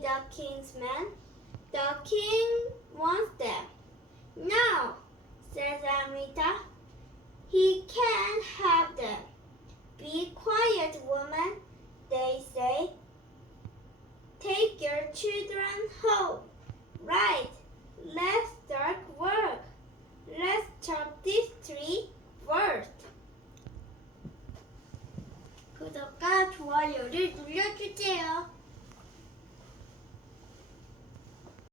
the king's men. The king wants them. No, says Amrita. He can't have them. Be quiet, woman, they say. Take your children